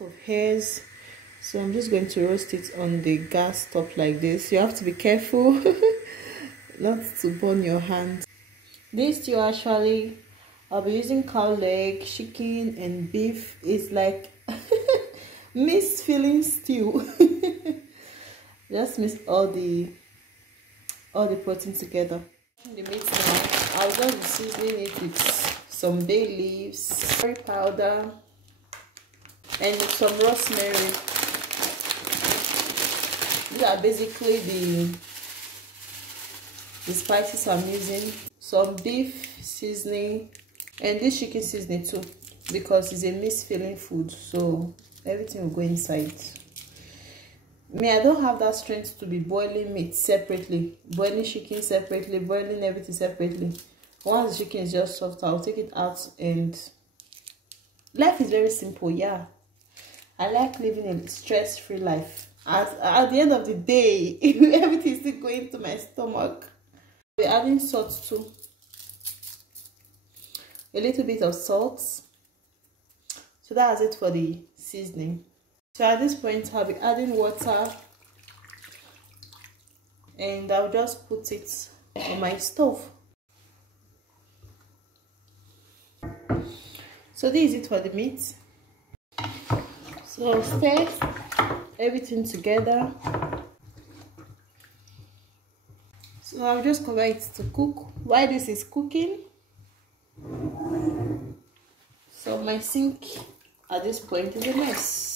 lot of hairs, so I'm just going to roast it on the gas top like this. You have to be careful not to burn your hand. This stew, actually I'll be using cow leg, chicken and beef. It's like mixed filling stew. Just mix all the protein together. The meat now, I'll just be seasoning it with some bay leaves, curry powder, and some rosemary. These are basically the spices I'm using. Some beef seasoning and this chicken seasoning too, because it's a mixed filling food, so everything will go inside. I don't have that strength to be boiling meat separately, boiling chicken separately, boiling everything separately. Once the chicken is just soft, I'll take it out, and life is very simple. Yeah, I like living a stress-free life. At the end of the day, everything is still going to my stomach. We're adding salt too, a little bit of salt. So that's it for the seasoning. So at this point, I'll be adding water, and I'll just put it on my stove. So this is it for the meat. So stir everything together. So I'll just cover it to cook. While this is cooking, so my sink at this point is a mess.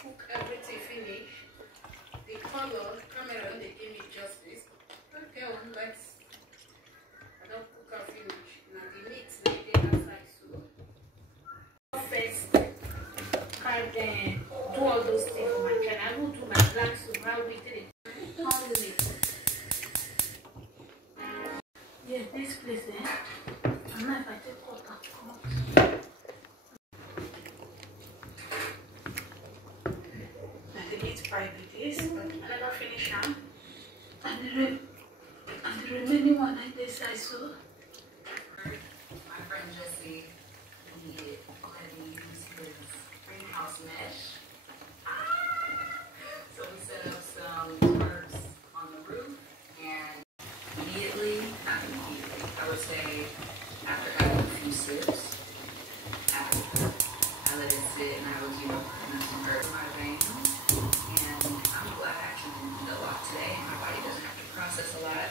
Cook everything finish. The color camera when they give me justice. Okay, let's. I don't cook and finish. Now the meat they outside so. First, can do all those things for my child. I will do my black soup. How we did it. How is it? Yeah, this place I'm not if I take water. Fry this, but I never finish them. And the remaining one I decide so. My friend Jesse, he had to use his greenhouse mesh. So we set up some tarps on the roof, and not immediately, I would say after having a few sips, I let it sit and I was, putting some herbs in my veins. I'm glad I actually didn't eat a lot today. My body doesn't have to process a lot.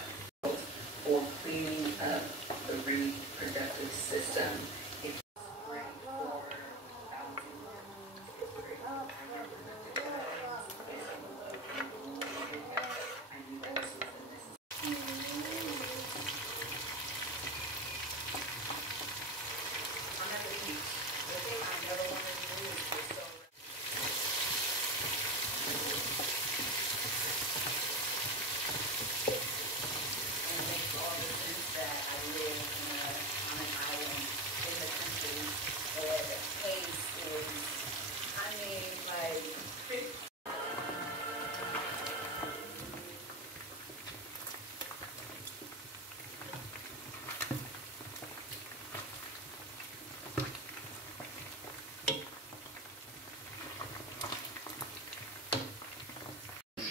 For cleaning up the reproductive system. It's great for balancing hormones. It's great for reproductive health. I knew that this was a necessary. I'm not going to eat. The thing I never wanted to do is get so.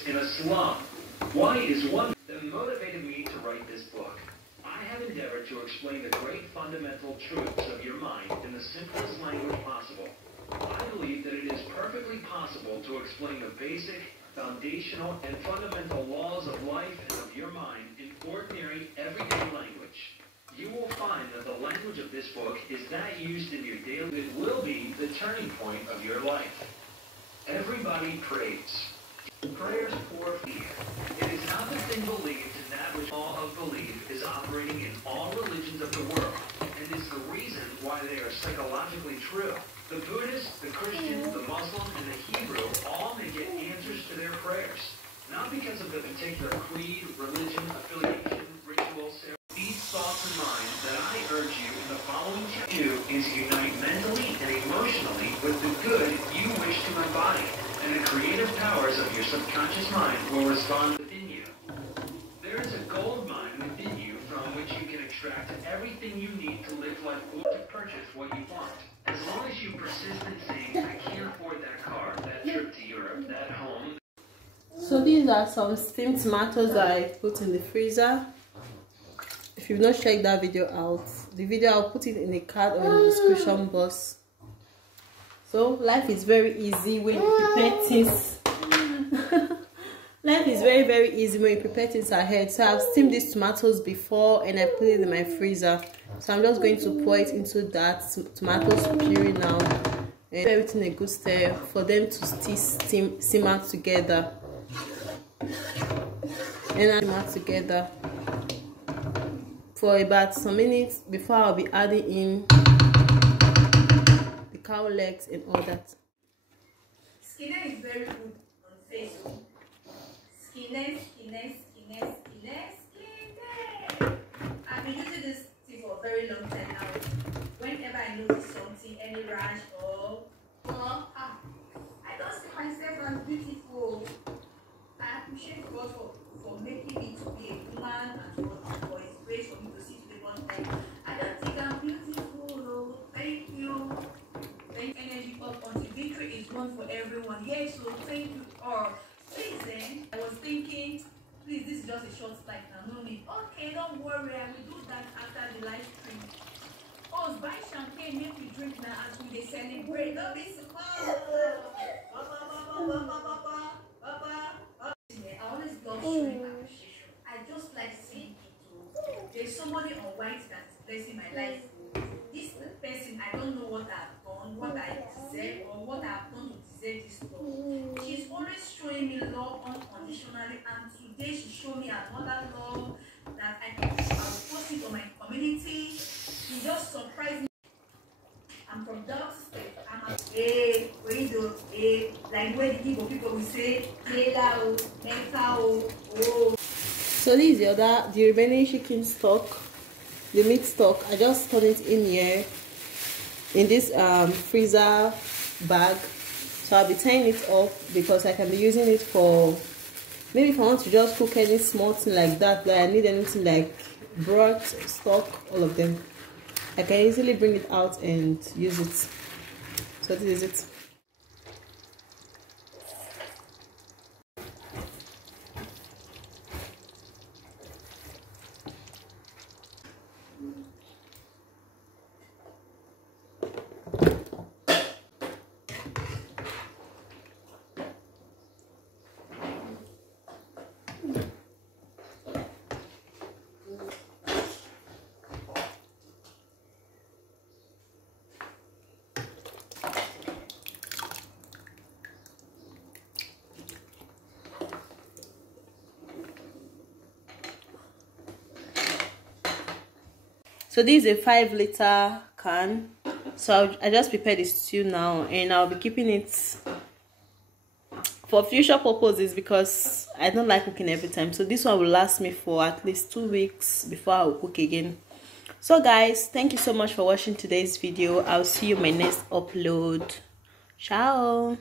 In a slum. Why is one that motivated me to write this book? I have endeavored to explain the great fundamental truths of your mind in the simplest language possible. I believe that it is perfectly possible to explain the basic, foundational, and fundamental laws of life and of your mind in ordinary, everyday language. You will find that the language of this book is that used in your daily. It will be the turning point of your life. Everybody prays. Prayers for fear. It is not the thing believed in that which law of belief is operating in all religions of the world, and is the reason why they are psychologically true. The Buddhists, the Christians, the Muslims, Muslim, and the Hebrew all may get answers to their prayers. Not because of the particular creed, religion, affiliation, ritual, ceremony. These thoughts and minds that I urge you in the following chapter is to unite mentally and emotionally with the good you wish to embody, and the creative powers of your subconscious mind will respond within you. There is a gold mine within you from which you can extract everything you need to live life or to purchase what you want. As long as you persist in saying, I can't afford that car, that trip to Europe, that home. So these are some steamed tomatoes that I put in the freezer. If you've not checked that video out, the video I'll put it in the card or in the description box. So life is very easy when you prepare things. Life is very easy when you prepare things ahead. So I've steamed these tomatoes before and I put it in my freezer. So I'm just going to pour it into that tomatoes puree now and everything a good stir for them to still simmer together. And I simmer together for about some minutes before I'll be adding in the cow legs and all that. Skinner is very good on Facebook. Skinner. I've been using this thing for a very long time now. Whenever I notice something, any rash or I don't see myself as beautiful. I appreciate God for making me to be a woman and for His grace for me to see today one time. I don't think I'm beautiful. Thank you. Thank energy up until victory is one for everyone. Yes, so thank you all. Please then, I was thinking, please, this is just a short slide now, no need. Okay, don't worry, I will do that after the live stream. Oh, buy champagne, make we drink now as we celebrate. Don't be surprised. I always love showing appreciation. I just like seeing people. There's somebody on white that's blessing my life. This person, I don't know what I've done, what I deserve, or what I've done to deserve this love. She's always showing me love unconditionally, and today she showed me another love that I will post it on my community. She just surprised me. I'm from Dog State. I'm a like where the Igbo people will say, So this is the remaining chicken stock, the meat stock. I just put it in here in this freezer bag. So I'll be tying it up because I can be using it for maybe if I want to just cook any small thing like that, I need anything like broth, stock, all of them. I can easily bring it out and use it. So this is it. So this is a 5-liter can. So I just prepared the stew now, and I'll be keeping it for future purposes because I don't like cooking every time. So this one will last me for at least 2 weeks before I'll cook again. So guys, thank you so much for watching today's video. I'll see you in my next upload. Ciao.